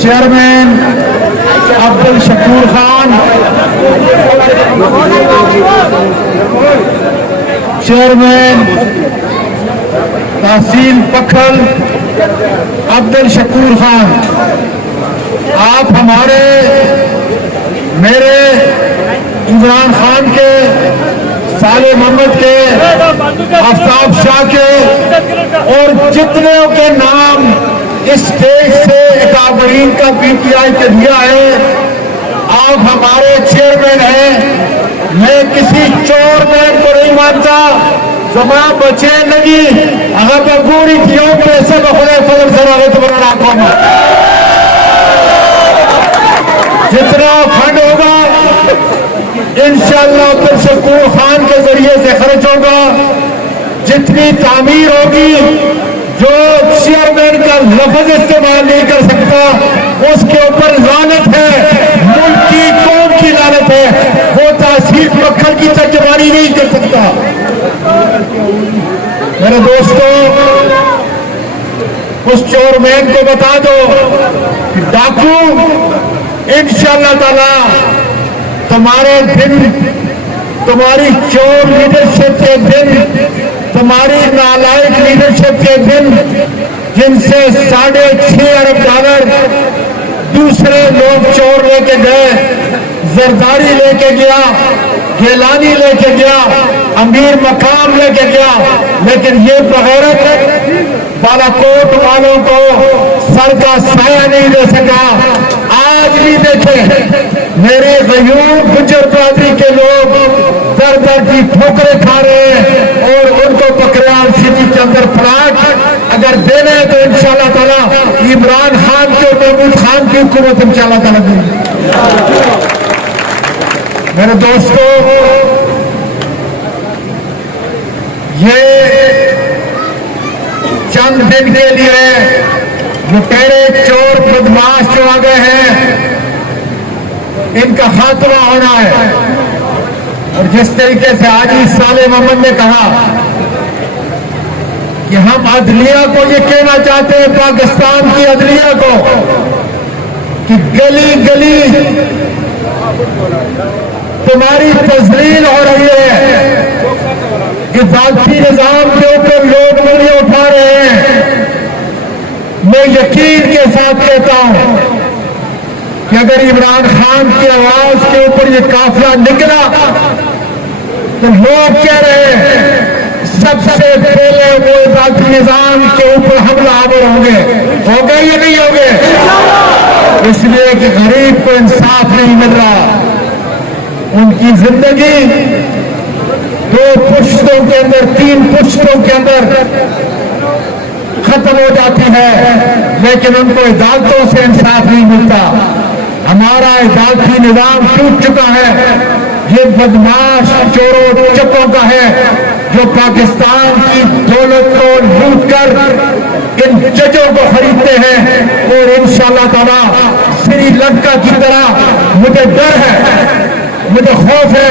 Chairman Abdul شکور Khan, chairman تحصیل پکھل عبدل شکور خان، آپ ہمارے میرے عمران خان کے، صالح محمد کے، آفتاب شاہ کے اور جتنے کے نام اس اسٹیج سے اکابرین کا پی ٹی آئی کے دیا ہے، آپ ہمارے چیئرمین ہیں۔ میں کسی چور مین کو نہیں مانتا، زمان بچے لگی اگر بگوری تھیوں پیسے بخورے فضل سراغے تو بنا راکوں میں جتنا فنڈ ہوگا انشاءاللہ عبدل شکور خان کے ذریعے سے خرچ ہوگا۔ جتنی تعمیر ہوگی، جو چیئرمین کا لفظ استعمال نہیں کر سکتا اس کے اوپر لعنت ہے، ملک کی قوم کی لعنت ہے، وہ تحصیل پکھل کی ترجمانی نہیں کر سکتا۔ میرے دوستو، اس چورمین کو بتا دو کہ ڈاکو انشاءاللہ تعالی تمہارے دن، تمہاری چور لیڈرشپ کے دن، تمہاری نالائق لیڈرشپ کے دن، جن سے $6.5 ارب دوسرے لوگ چور لے کے گئے، زرداری لے کے گیا، گیلانی لے کے گیا، امیر مقام لے کے گیا، لیکن یہ بغیرت بالاکوٹ والوں کو سر کا سایہ نہیں دے سکا۔ آج بھی دیکھیں میرے غیور گجر برادری کے لوگ در در کی ٹھوکریں کھا رہے ہیں، اور ان کو بکریان سٹی کے اندر پلاٹ اگر دینا ہے تو انشاءاللہ تعالیٰ عمران خان کے اور محمود خان کی حکومت انشاءاللہ تعالیٰ دیں۔ میرے دوستو، یہ چند دن کے لیے لٹیرے چور بدماش جو آ گئے ہیں، ان کا خاتمہ ہونا ہے۔ اور جس طریقے سے آج صالح محمد نے کہا کہ ہم عدلیہ کو یہ کہنا چاہتے ہیں، پاکستان کی عدلیہ کو، کہ گلی گلی تمہاری تذلیل ہو رہی ہے، عدالتی نظام کے اوپر لوگ انگلیاں اٹھا رہے ہیں۔ میں یقین کے ساتھ کہتا ہوں کہ اگر عمران خان کی آواز کے اوپر یہ قافلہ نکلا تو لوگ کہہ رہے ہیں سب سے پہلے وہ عدالتی نظام کے اوپر حملہ آور ہوں گے۔ ہو گئے یا نہیں ہو گئے؟ اس لیے کہ غریب کو انصاف نہیں مل رہا، ان کی زندگی 2 پشتوں کے اندر، 3 پشتوں کے اندر ختم ہو جاتی ہے، لیکن ان کو عدالتوں سے انصاف نہیں ملتا۔ ہمارا عدالتی نظام ٹوٹ چکا ہے، یہ بدماش چوروں چکوں کا ہے جو پاکستان کی دولت کو لوٹ کر ان ججوں کو خریدتے ہیں، اور انشاءاللہ تعالی سری لنکا کی طرح مجھے ڈر ہے، مجھے خوف ہے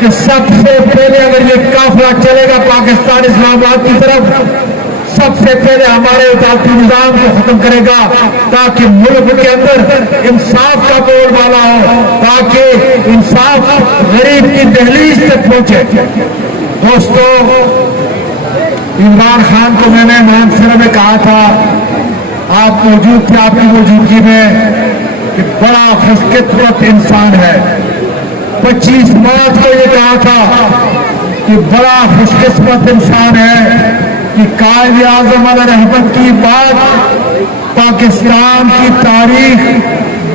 کہ سب سے پہلے اگر یہ قافلہ چلے گا پاکستان اسلام آباد کی طرف، سب سے پہلے ہمارے عدالتی نظام کو ختم کرے گا، تاکہ ملک کے اندر انصاف کا بول بالا ہو، تاکہ انصاف غریب کی دہلیز تک پہنچے۔ دوستو، عمران خان کو میں نے مانسرہ میں کہا تھا، آپ موجود تھے، آپ کی موجودگی میں، کہ بڑا خوش قسمت انسان ہے۔ 25 مارچ کو یہ کہا تھا کہ بڑا خوش قسمت انسان ہے کہ قائد اعظم علیہ رحمت کی بات پاکستان کی تاریخ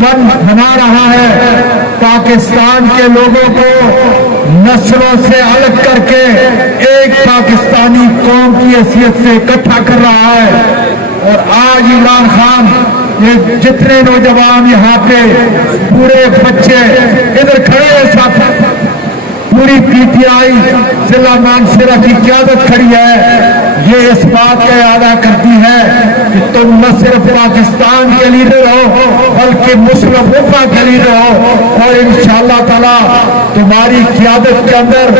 بنا رہا ہے، پاکستان کے لوگوں کو نسلوں سے الگ کر کے ایک پاکستانی قوم کی حیثیت سے اکٹھا کر رہا ہے۔ اور آج عمران خان، یہ جتنے نوجوان یہاں پہ، پورے بچے ادھر کھڑے ہیں، ساتھ پوری پی ٹی آئی ضلع مانسرہ کی قیادت کھڑی ہے، یہ اس بات کا اعادہ کرتی ہے کہ تم نہ صرف پاکستان کے لیڈر ہو بلکہ مسلم امہ کے لیڈر ہو، اور انشاءاللہ تعالی تمہاری قیادت کے اندر